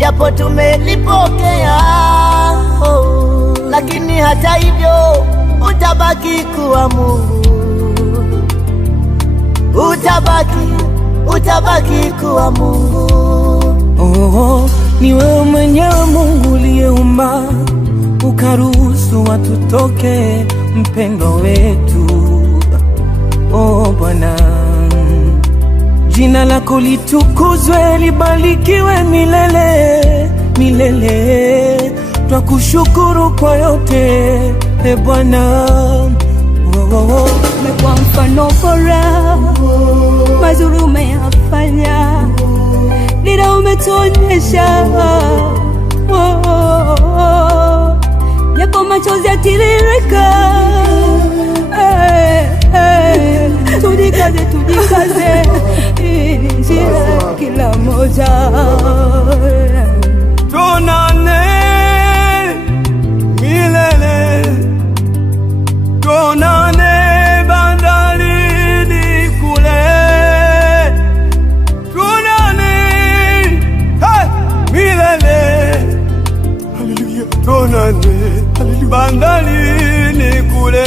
japo tumelipokea, lakini hata hivyo utabaki kuwa Mungu, utabaki kuwa Mungu. Ni wewe mwenyewe Mungu uliyeumba, ukaruhusu watu toke, mpendwa wetu. Bwana, jina lako litukuzwe, libarikiwe milele milele. Twakushukuru kwa yote, Bwana. Umekuwa mfano bora, mazuri umeyafanya, dira umetuonyesha, yako machozi yatiririka. Tujikaze, hii ni njia kila moja. Tuonane milele, tuonane bandarini kule, tuonane milele, haleluya, tuonane bandarini kule.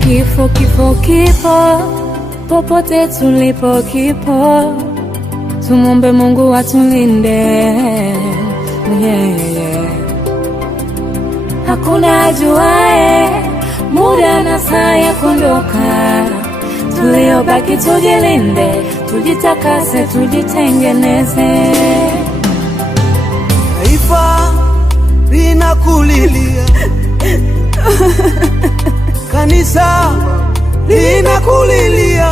Kifo popote tulipo kipo, tumombe Mungu atulinde. Hakuna ajuae muda na saa ya kuondoka, tuliobaki tujilinde, tujitakase, tujitengeneze. Taifa linakulilia, kanisa linakulilia,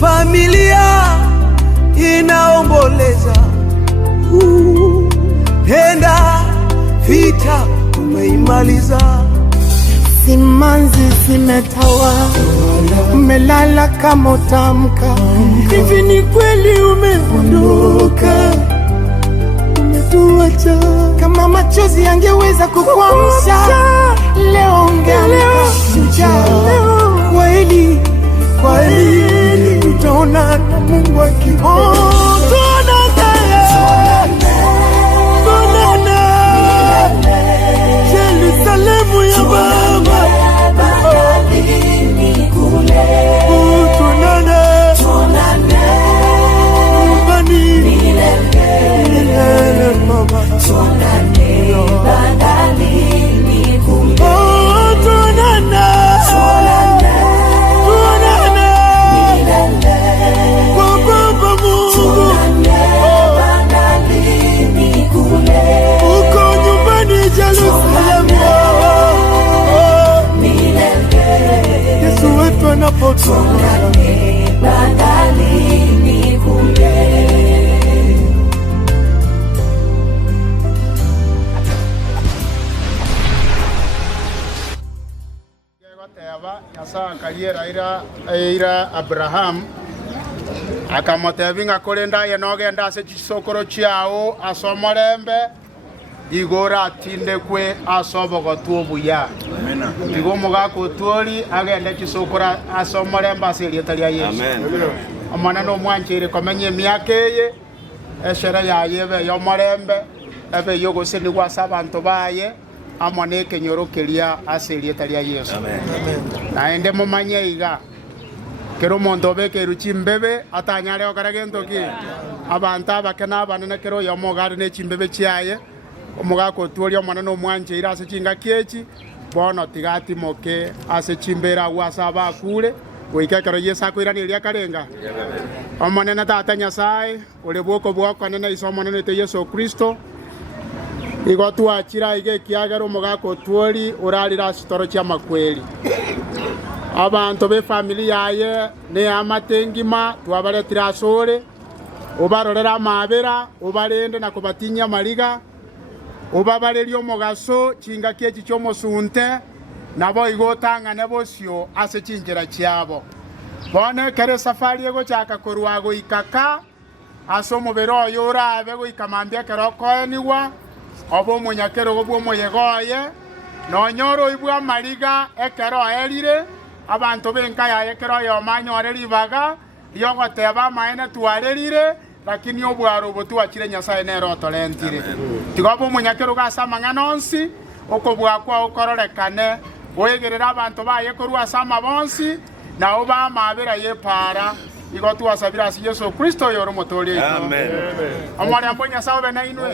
familia inaomboleza. Penda vita umeimaliza, simanzi zimetawa, umelala kama utamka. Hivi ni kweli umeondoka, umetuacha. Kama machozi yangeweza kukuamsha, leo ungeamka shujaa. Kweli tutaona na Mungu akiona. Yerusalemu ya Baba, tuonane nyumbani milele, Baba, tuonane bandarini kule. Tuonane milele kwa Baba Mungu, bandarini kule. Uko nyumbani Yerusalemu milele, Yesu wetu anapotoka bandarini kule. ira Abraham akamotevinga kurenda ye nogenda ase chisokoro chiao asomorembe igora atinde kwe asobogotu obuya. Igo mugako tuori agende chisokora asomorembe ase rieta ria Yesu. Amana no mwanchire komenye miaka eye eshere yaye be yomorembe ebe yogose ni gwasa abantu baye amone kenyorokeria ase rieta ria Yesu. Na ende mumanye iga kero mondo beke ruchimbebe atanyare okaragento ki abantu abakena abanene kero yomogari ne chimbebe chiaye omugako tuorio mwana no mwanje ira ase chinga kiechi bono tigati moke ase chimbera gwasa bakure goika kero Yesu akwirani ria karenga omonene tata Nyasaye ore bwoko bwako nene isomonene te Yesu Kristo igo tuachira ige kiagero omugako tuori urarira sitoro chia makweli abantu be familia yaye ne amatengima twabaretira asore obarorera amabera obarende na kubatinya mariga obabarerio omogaso chinga kiechi chiomosunte nabo igotang'ane bosio ase chinjera chiabo bone kere safari egochaka korwa goikaka ase omobere oyo orabe goikamambia ekero okoeniwa oba omonyakero go bwa omoyegoye nonyora oibwa amariga ekero oerire abanto benka yaye ekero oyomanyore ribaga riogoteba amaene twarerire lakini obwaro obo twachire Nyasaye nero otorentire tiga oba omonyakero gase amang'ana onsi okobwakwa okororekane oegerera abanto baye korwa ase amabonsi nao bamabera yepara igo twasabira ase Yesu Kristo oyo ore omotori oito omoriambo Nyasaye obe nainwe.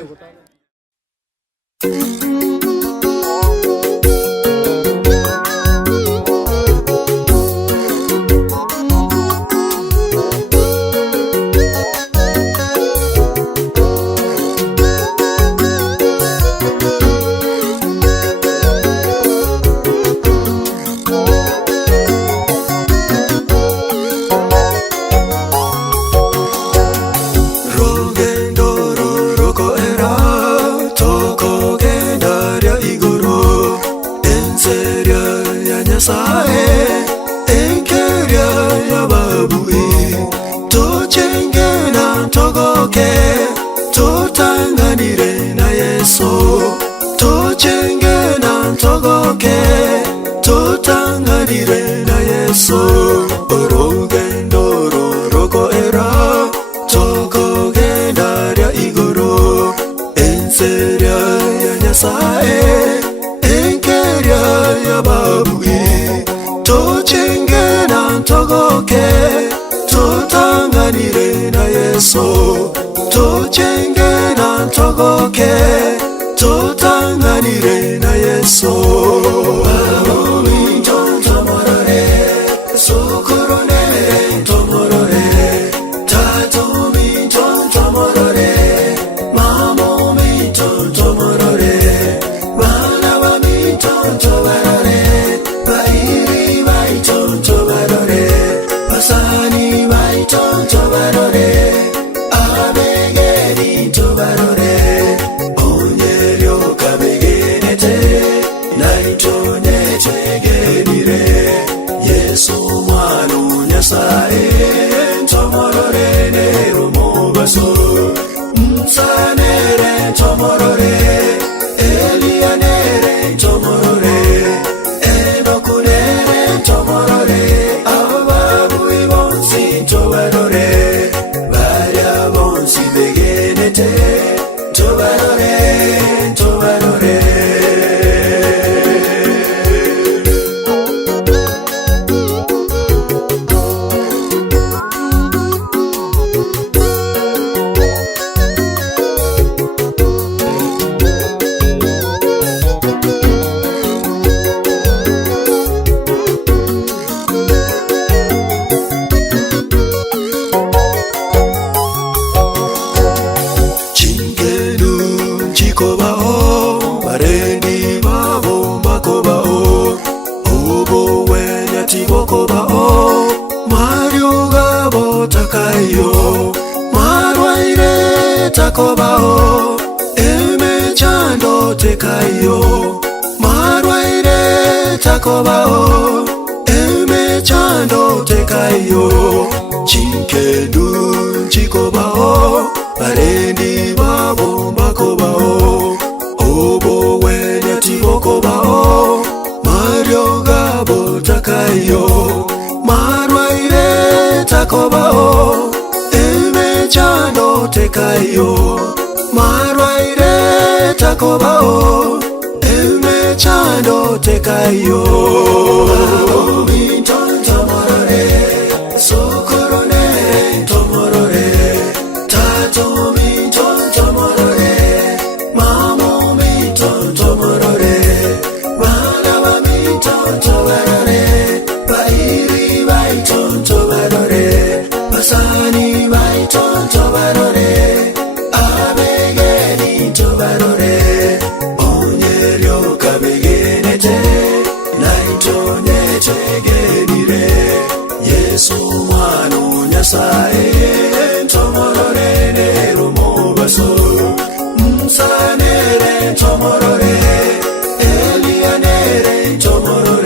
Tomorrow, Elianere, tomorrow.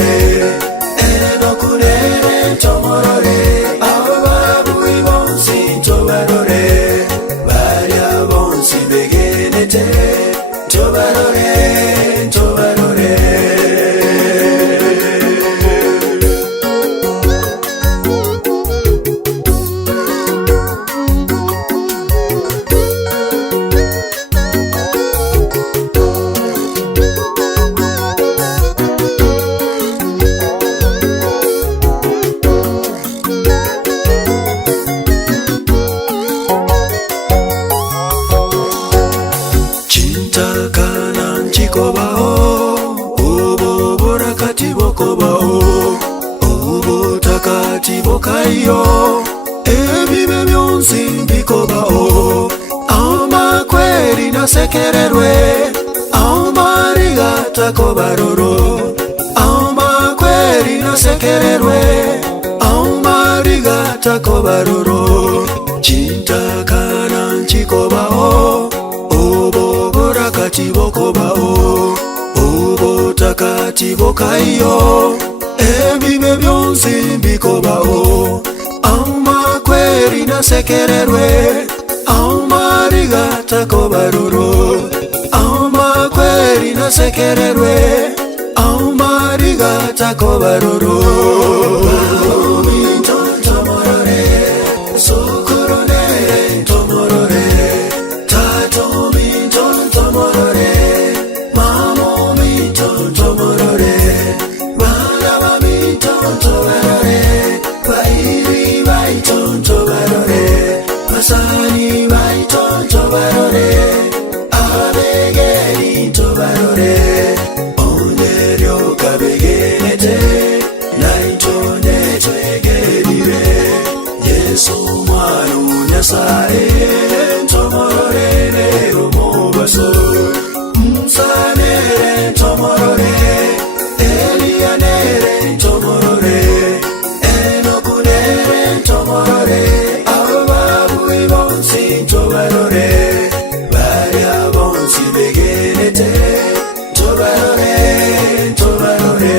katibokayo ebibe byonsi mbikobao amakweri nasekererwe amariga takobaroro amakweri nasekererwe amariga takobaroro chintakana nchikobao obogora katibokobao obo takatibokayo ebibe byonsi mbikobao amakweri nasekererwe amariga takobaroro amakweri nasekererwe amariga takobaroro tomorore sokorone tomorore tato minton tomorore mamo minton tomorore bala minton tomorore bairi baiton tomorore masani baiton tomorore abegeri tomorore onelio kabegenete naitone twegerire Yesu mwana nyasaye tomorore lero mobaso msanere tomorore elianere tomorore enokunere tomorore ababu ibonsi tomorore baria bonsi begenete tomorore tomorore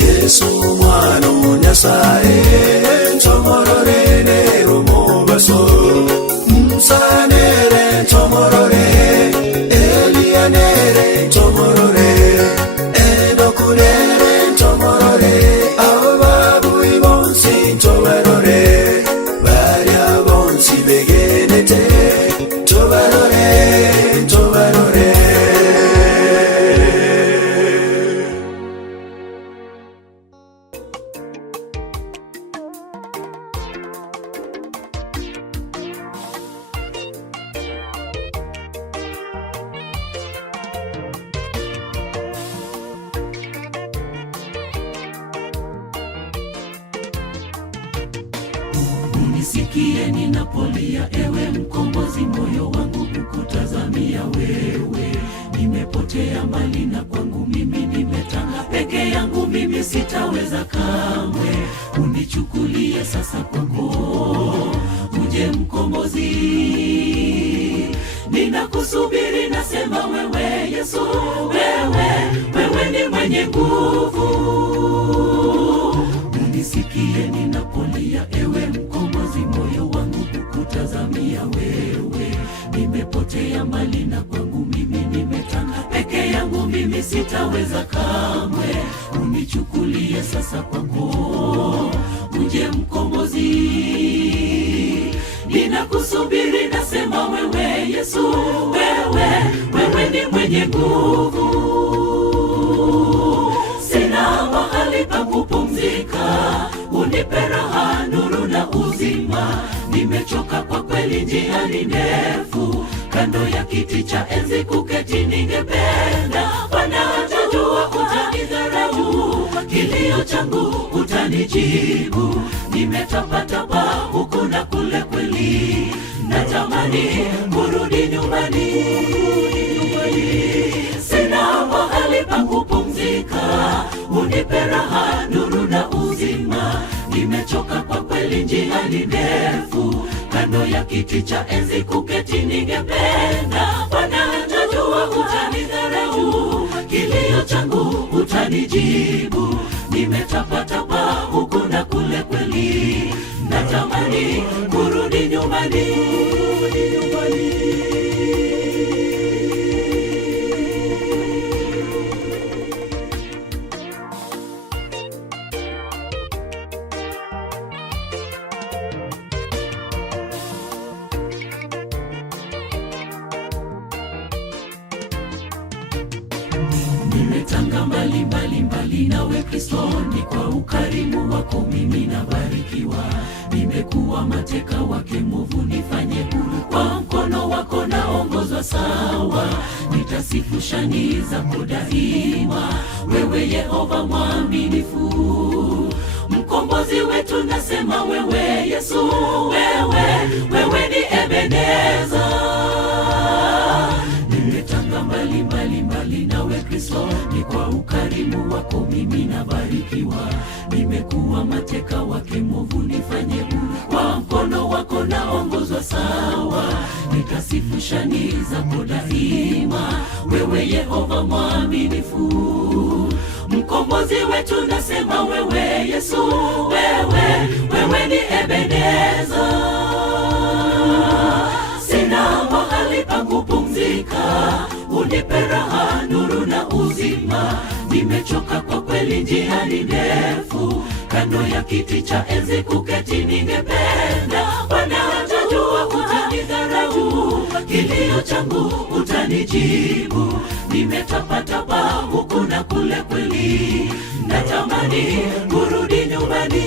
Yesu mwana nyasaye tomorore lero mobaso msanere tomorore elianere tomorore enokunere tomorore ababu ibonsi tomorore baria bonsi begenete tomorore tomorore Unisikie ninapolia, ewe mkombozi, moyo wangu kukutazamia wewe. Nimepotea mbali na kwangu mimi nimetanga, peke yangu mimi sitaweza kamwe. Unichukulie sasa kwako, uje mkombozi. Ninakusubiri, nasema wewe Yesu, wewe ni mwenye nguvu. Unisikie ninapolia, ewe mkombozi, moyo wangu kukutazamia wewe. Nimepotea mbali na kwangu mimi nimetanga, peke yangu mimi sitaweza kamwe. Unichukulie sasa kwako, uje mkombozi. Ninakusubiri, nasema wewe Yesu, wewe ni mwenye nguvu. Sina mahali pa kupumzika, unipe raha, nuru na uzima. Nimechoka kwa kweli, njia ni ndefu, kando ya kiti cha enzi kuketi ningependa. Wanajua utanidharau, kilio changu utanijibu. Nimetapatapa huku na kule kweli, natamani kurudi nyumbani. Sina mahali pa kupumzika, unipe raha, nuru na uzima. Nimechoka kwa kweli, kweli njia ni ndefu, kando ya kiti cha enzi kuketi ningependa. Bwana, najua utanidharau, kilio changu utanijibu. Nimetapatapa huku na kule kweli, natamani kurudi nyumbani. Nimetanga mbali nawe Kristo, ni kwa ukarimu wako mimi nabarikiwa. Nimekuwa mateka wake mwovu, nifanye huru kwa mkono wako naongozwa sawa. Nitasifu shani zako daima, wewe Yehova mwaminifu, mkombozi wetu nasema wewe Yesu. Wewe ni Ebeneza. Nimetanga mbali nawe Kristo, ni kwa ukarimu wako mimi nabarikiwa. Nimekuwa mateka wake mwovu, nifanye huru kwa mkono wako naongozwa sawa. Nitasifu shani zako daima, wewe Yehova mwaminifu, mkombozi wetu nasema wewe Yesu. Wewe ni Ebeneza. Sina mahali pa kupumzika, unipe raha, nuru na uzima. Nimechoka kwa kweli, njia ni ndefu, kando ya kiti cha enzi kuketi ningependa. Bwana, najua utanidharau, kilio changu utanijibu. Nimetapatapa huku na kule kweli, natamani kurudi nyumbani.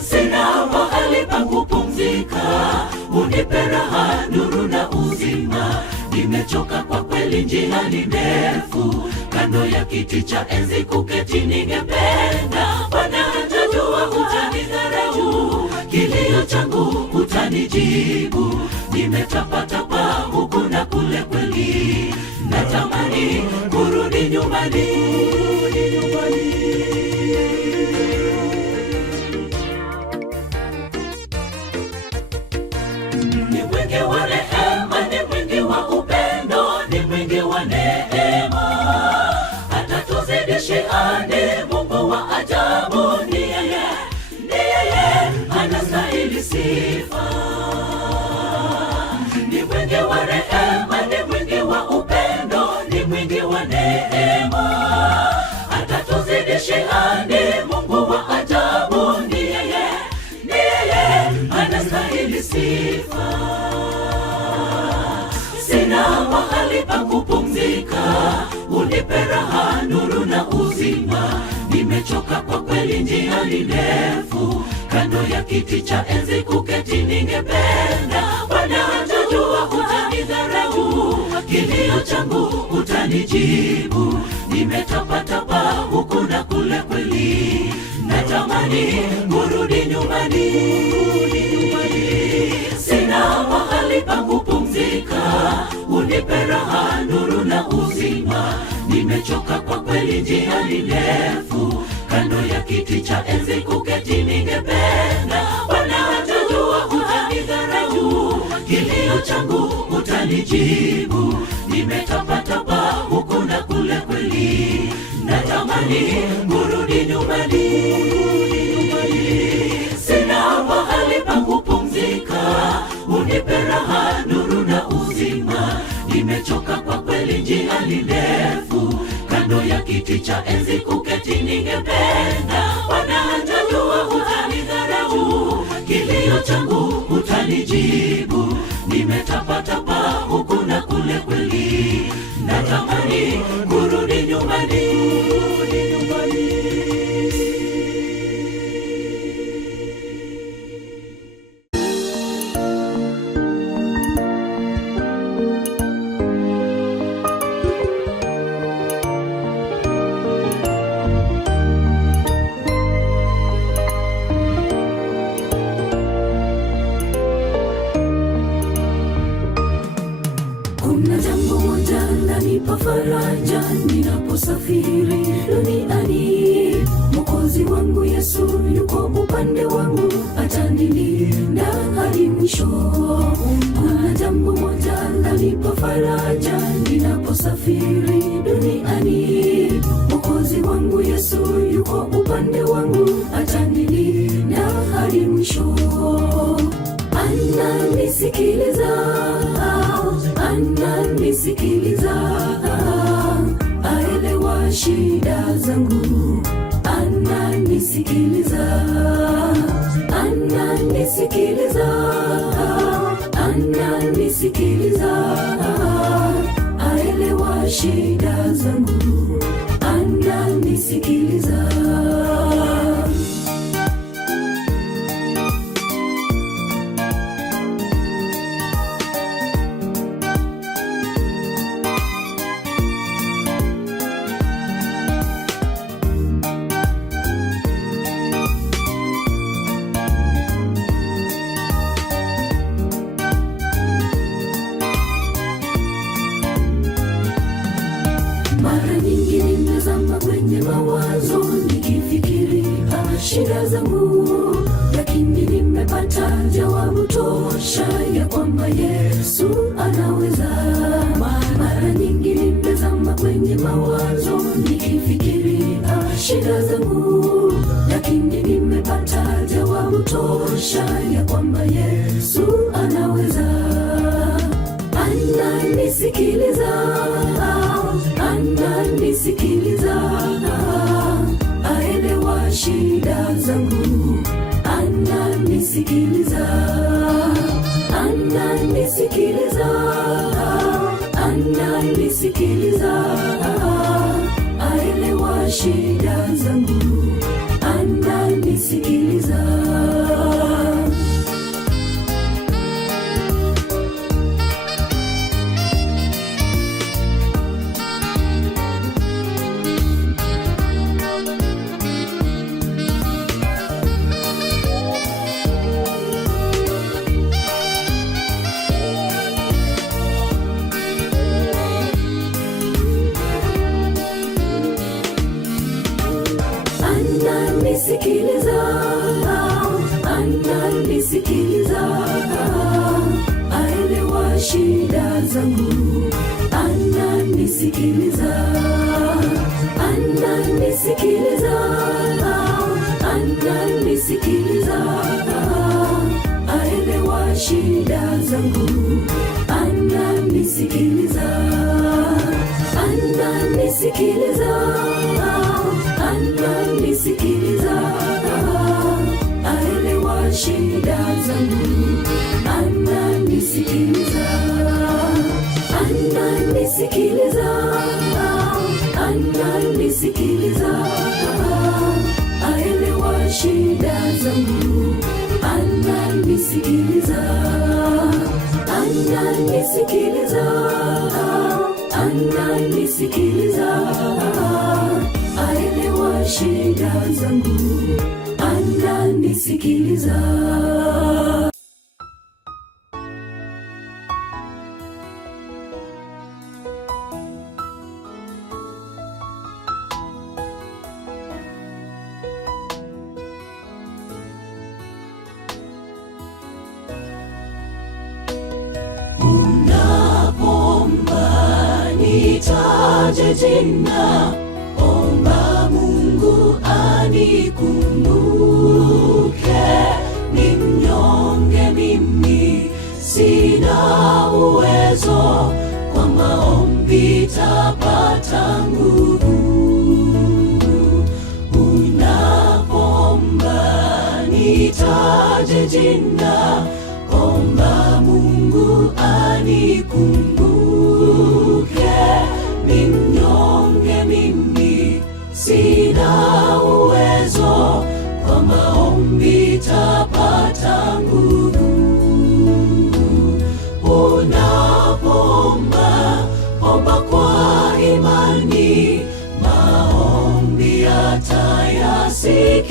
Sina mahali pa kupumzika, unipe raha, nuru na uzima. Nimechoka kwa kweli, njia ni ndefu, kando ya kiti cha enzi kuketi ningependa. Bwana, najua utanidharau, kilio changu utanijibu. Nimetapatapa huku na kule kweli, natamani kurudi nyumbani. Ni mwingi wa rehema, ni mwingi wa upendo, ni mwingi wa neema, hata tuzidishiane. Mungu wa ajabu ni yeye, anastahili sifa. Ni mwingi wa rehema, ni mwingi wa upendo, ni mwingi wa neema, hata tuzidishiane. Mungu wa ajabu ni yeye, anastahili sifa. Sina mahali pa kupumzika, unipe raha, nuru na uzima. Nimechoka kwa kweli, njia ni ndefu, kando ya kiti cha enzi kuketi ningependa. Bwana, najua utanidharau, kilio changu utanijibu. Nimetapatapa huku na kule kweli, natamani kurudi nyumbani. Sina mahali pa kupumzika, unipe raha, nuru na uzima. Nimechoka kwa kweli, njia ni ndefu, kando ya kiti cha enzi kuketi ningependa. Bwana, najua utanidharau, kilio changu utanijibu. Nimetapatapa huku na kule kweli, natamani kurudi nyumbani. Sina mahali pa kupumzika, unipe raha, nuru na uzima. Nimechoka kwa kweli, njia ni ndefu, kando ya kiti cha enzi kuketi ningependa. Bwana, najua utanidharau, kilio changu utanijibu. Nimetapatapa huku na kule kweli, natamani kurudi nyumbani. Faraja ninaposafiri duniani, Mwokozi wangu Yesu yuko upande wangu, atanilinda hadi mwisho. Kuna jambo moja lanipa faraja ninaposafiri duniani, Mwokozi wangu Yesu yuko upande wangu, atanilinda hadi mwisho. Ananisikiliza, aelewa shida zangu. Ananisikiliza, aelewa shida zangu. Ananisikiliza. Mara nyingi nimezama kwenye mawazo nikifikiri shida zangu, lakini nimepata jawabu tosha ya kwamba Yesu anaweza. Mara nyingi nimezama kwenye mawazo nikifikiri shida zangu, lakini nimepata jawabu tosha ya kwamba Yesu anaweza. Ananisikiliza, aelewa shida zangu. Ananisikiliza, aelewa shida zangu. Ananisikiliza. Ananisikiliza, aelewa shida zangu. Ananisikiliza, aelewa shida zangu. Ananisikiliza, aelewa shida zangu. Ananisikiliza, aelewa shida zangu. Ananisikiliza, aelewa shida zangu. Ananisikiliza. Nitaje jina, omba Mungu anikumbuke. Ni mnyonge mimi, sina uwezo, kwa maombi tapata nguvu. Unapoomba nitaje jina, omba Mungu anikumbuke. Ni mnyonge mimi, sina uwezo, kwa maombi tapata nguvu. Unapoomba, omba kwa imani, maombi atayasikia.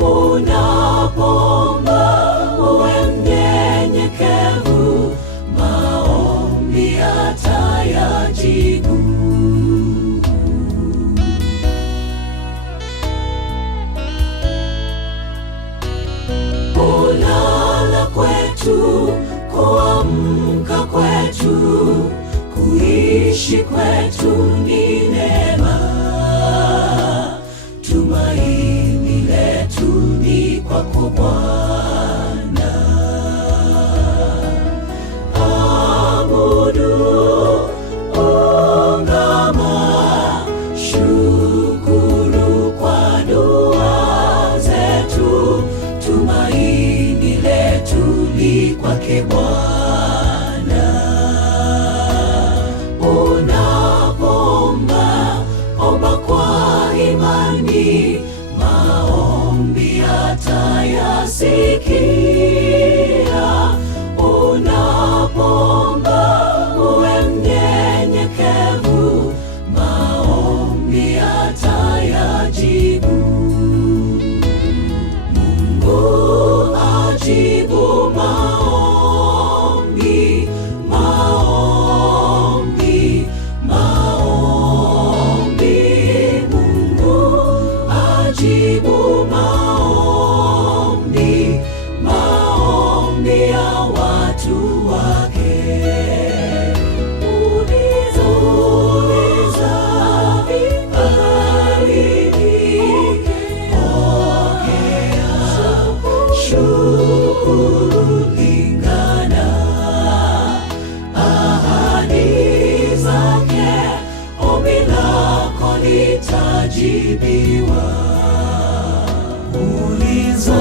Unapoomba uwe mnyenyekevu, maombi atayajibu. kulala kwetu, kuamka kwetu, kuishi kwetu ni neema. Tumaini letu ni kwako Bwana. Abudu, ungama, shukuru kwa dua zetu. Tumaini letu li kwake Bwana. Unapoomba, omba kwa imani, maombi atayasikia. Unapoomba uwe mnyenyekevu, maombi atayajibu. Mungu ajibu maombi, maombi, maombi. Mungu ajibu maombi, maombi ya watu wake. Uliza alini, pokea, shukuru, lingana. Ahadi zake, ombi lako litajibiwa. Uliza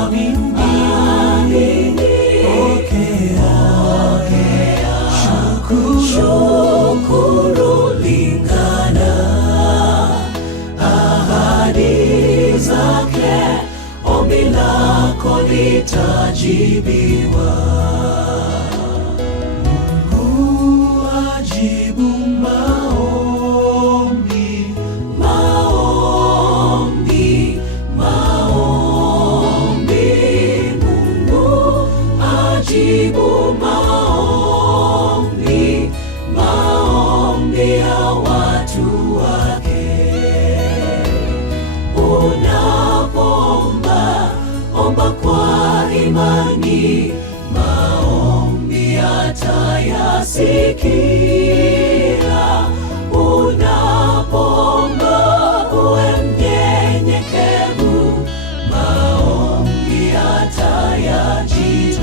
amini, pokea, shukuru, lingana. Ahadi zake, ombi lako litajibiwa. Mungu ajibu maombi, maombi, maombi. Mungu ajibu maombi, maombi ya watu wake. Unapoomba, omba kwa imani, maombi atayasikia. Unapoomba uwe mnyenyekevu, maombi atayajibu.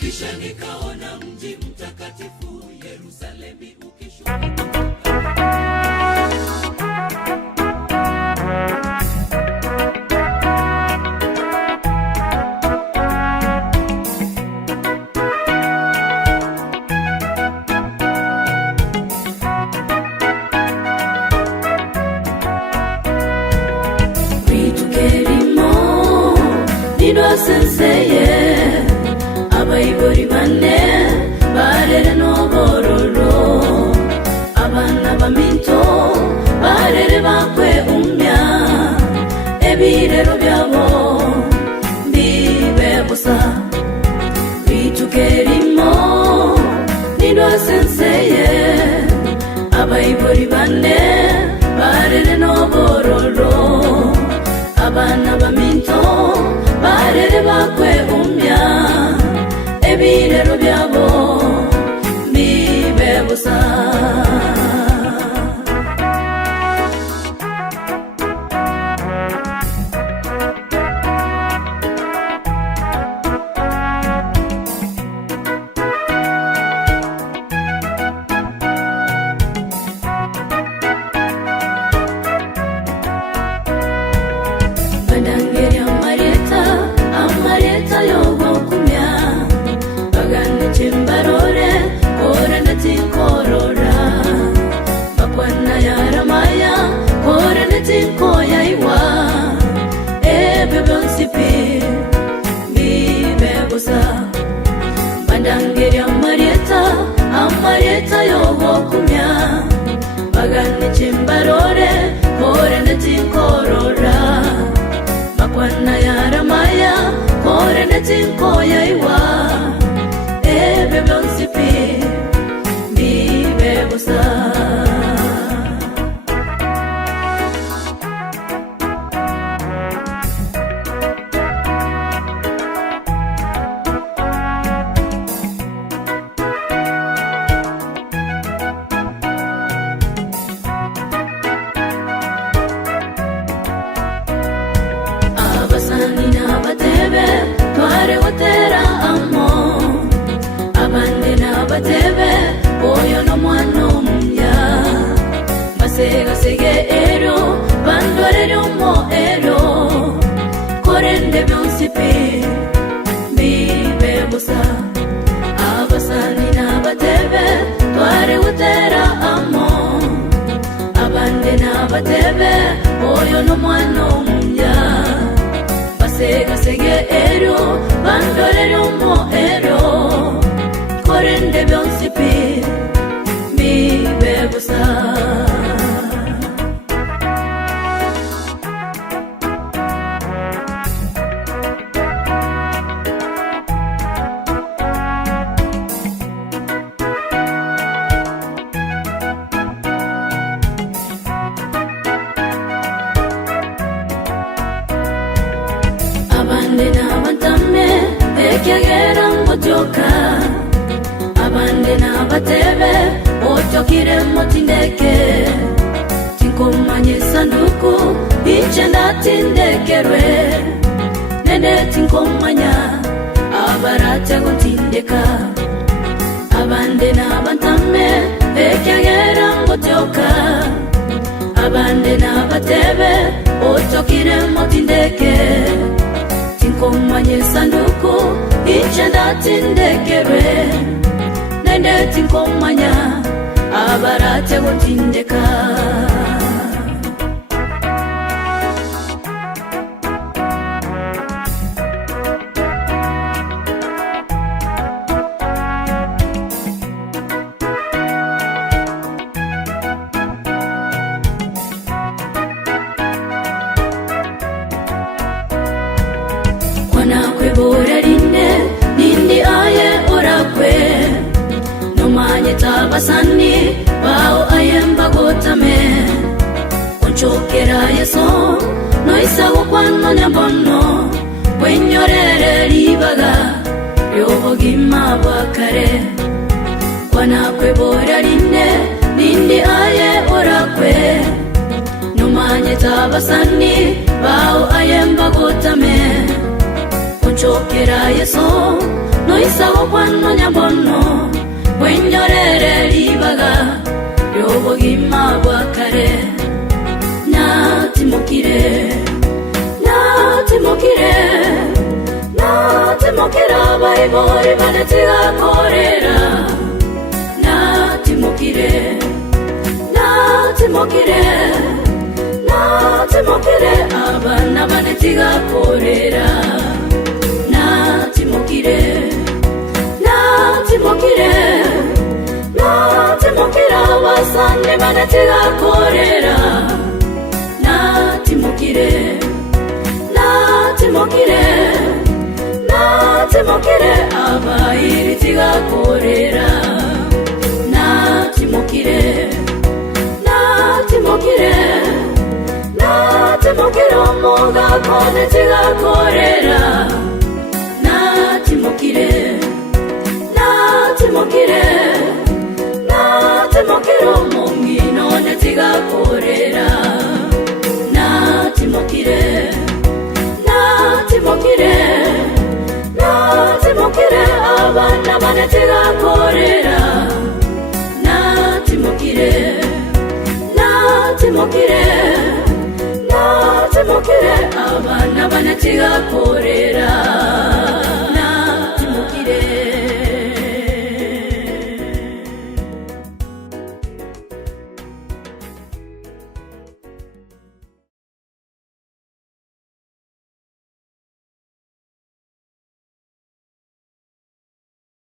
Kisha nikaona mji mtakatifu Yerusalemi ukishuka. Senseye abayibori bane barere nobororo, abana baminto barere bakwe umya, ebirero byabo bibe busa. Bitukerimo nido senseye abayibori bane barere nobororo, abana baminto barere bakwe umya, ebirero byabo bibe busa. Amarieta yogo kumya, bagane chimbarore, ora na tinkorora. Sege ero, bandore mo ero, korende byonsipi, bibe busa, abasani na batebe, tware utera amo, abande na batebe, oyo no mwana omunya, sege ero, bandore mo ero, korende byonsipi, bibe busa. Abande na bantame, ekyagera ngojoka. Abande na batebe, otokire motindeke. Tinkomanye sanduku, ichenda tindekerwe. Nende tinkomanya, abarate gutindeka. Abande na bantame, ekyagera ngojoka. Abande na batebe, otokire motindeke. Tinkomanye sanduku, ichenda tindekerwe. Nende tinkomanya, abarate gutindeka. Kwe bora rinde, nindi aye orakwe. No manye tabasani, bao ayemba gotame. Onchokera yeso, no isago kwano nyambono. Wenyorere ribaga, yobo gima wakare. Kwe bora rinde, nindi aye orakwe. No manye tabasani, bao ayemba gotame. Chokera yeso, no isago kwano nyambono. Wenyorere ribaga, yobo gima wakare. Natimokire, natimokire, natimokira baibori banetiga korera. Natimokire, natimokire, natimokire, abana banetiga korera. Natimokire, natimokire, natimokira wasande banetiga korera. Natimokire, natimokire, natimokire, abairi tiga korera. Natimokire, natimokire, natimokire, moga kone tiga korera. Natimokire, natimokire, natimokire, mongi none tiga korera. Natimokire, natimokire, natimokire, abana bane tiga korera. Natimokire, natimokire, natimokire, abana bane tiga korera.